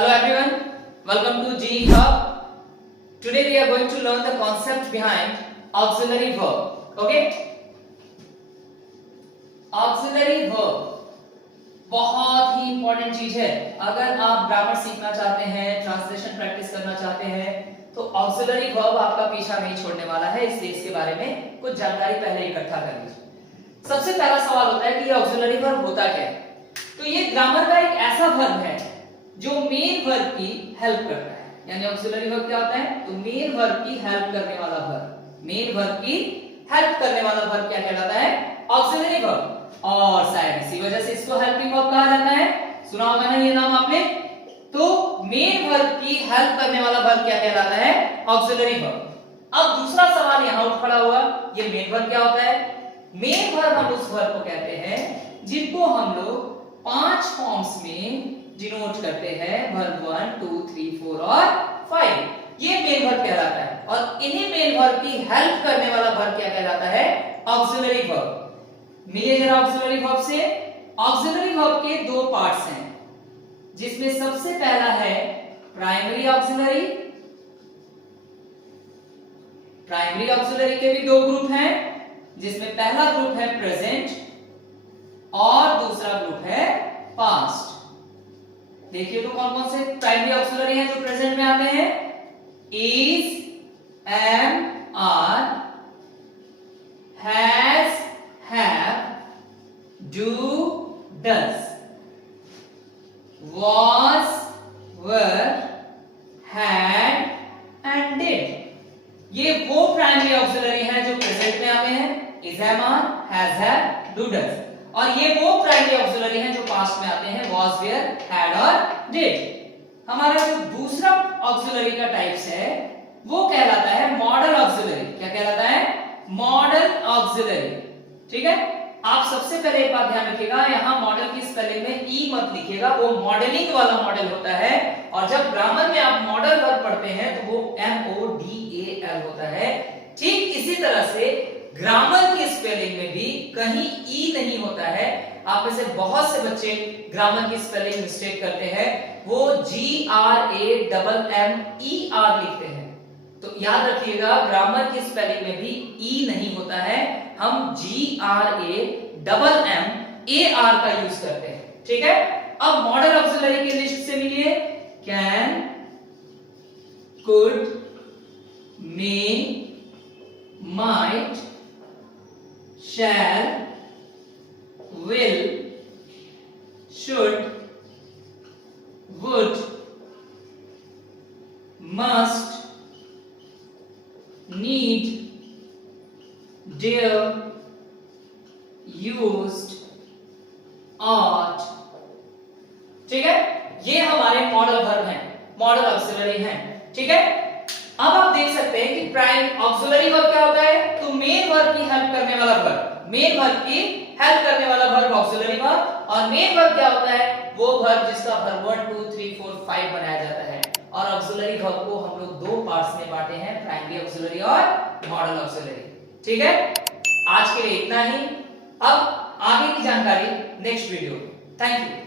Hello everyone, welcome to GE Hub. Today we are going to learn the concept behind auxiliary verb. Okay? Auxiliary verb बहुत ही important चीज है। अगर आप grammar सीखना चाहते हैं, ट्रांसलेशन प्रैक्टिस करना चाहते हैं, तो ऑक्सिलरी वर्ब आपका पीछा नहीं छोड़ने वाला है। इसलिए इसके बारे में कुछ जानकारी पहले इकट्ठा कर लीजिए। सबसे पहला सवाल होता है कि ऑक्सिलरी वर्ब होता क्या है। तो ये ग्रामर का एक ऐसा वर्ब है जो मेन वर्ब की हेल्प करता है। यानी ऑक्सिलरी वर्ब क्या होता है? तो मेन वर्ब की हेल्प करने वाला वर्ब। मेन वर्ब की हेल्प करने वाला वर्ब क्या कहलाता है? Auxiliary verb. और शायद इसी वजह से इसको हेल्पिंग वर्ब कहा जाता है। सुना होगा ना ये नाम आपने? तो मेन वर्ब की हेल्प करने वाला वर्ब क्या कहलाता है? Auxiliary verb. अब दूसरा सवाल यहां उठ खड़ा हुआ, ये मेन वर्ब क्या होता है? मेन वर्ब हम उस वर्ब को कहते हैं जिनको हम लोग 5 फॉर्म्स में डिनोट करते हैं। वर्ब 1, 2, 3, 4 और 5। ये मेन वर्ब कहलाता है। और इन्हीं मेन वर्ब की हेल्प करने वाला वर्ब क्या कहलाता है? Auxiliary verb. मिलिए जरा ऑक्सिलरी वर्ब से। ऑक्सिलरी वर्ब के दो पार्ट्स हैं, जिसमें सबसे पहला है प्राइमरी ऑक्सिलरी। प्राइमरी ऑक्सिलरी के भी दो ग्रुप हैं, जिसमें पहला ग्रुप है प्रेजेंट और दूसरा ग्रुप है पास्ट। देखिए तो कौन कौन से प्राइमरी ऑक्सिलरी हैं जो प्रेजेंट में आते हैं? Is, am, are, has, have, do, does, was, were, had and did। ये वो प्राइमरी ऑक्सिलरी हैं जो प्रेजेंट में आते हैं। is, am, are, has, have, do, does। और ये वो प्राइमरी ऑक्सिलरी हैं जो पास्ट में आते हैं। was, were, had और did। हमारा जो दूसरा ऑक्सिलरी का टाइप्स है वो कहलाता है मॉडल ऑक्सिलरी। क्या कहलाता है? Model auxiliary. ठीक है। आप सबसे पहले एक बात ध्यान रखिएगा, यहां मॉडल की स्पेलिंग में ई मत लिखिएगा, वो मॉडलिंग वाला मॉडल होता है। और जब ग्रामर में आप मॉडल वर्ब पढ़ते हैं तो वो MODAL होता है। ठीक इसी तरह से ग्रामर की स्पेलिंग में भी कहीं ई नहीं होता है। आप में से बहुत से बच्चे ग्रामर की स्पेलिंग मिस्टेक करते हैं, वो GRAMMER लिखते हैं। तो याद रखिएगा, ग्रामर की स्पेलिंग में भी ई नहीं होता है, हम GRAMMAR का यूज करते हैं। ठीक है। अब मॉडल ऑक्सिलरी की लिस्ट से मिलिए। Can, could, may, might, shall, will, should, would, must, need, dare, used, ought। ठीक है। ये हमारे मॉडल वर्ब हैं, मॉडल ऑक्सिलरी हैं। ठीक है। अब आप देख सकते हैं कि प्राइम ऑक्सिलरी वर्ब क्या होता है? तो मेन वर्ब की हेल्प करने वाला वर्ब। मेन वर्ब की हेल्प करने वाला वर्ब ऑक्सिलरी वर्ब। और मेन वर्ब क्या होता है? वो वर्ब जिसका वर्ब 1, 2, 3, 4, 5 बनाया जाता है। और ऑक्सिलरी वर्ब को हम लोग दो पार्ट्स में बांटे हैं, प्राइमरी ऑक्सिलरी और मॉडल ऑक्सिलरी। ठीक है। आज के लिए इतना ही। अब आगे की जानकारी नेक्स्ट वीडियो। Thank you.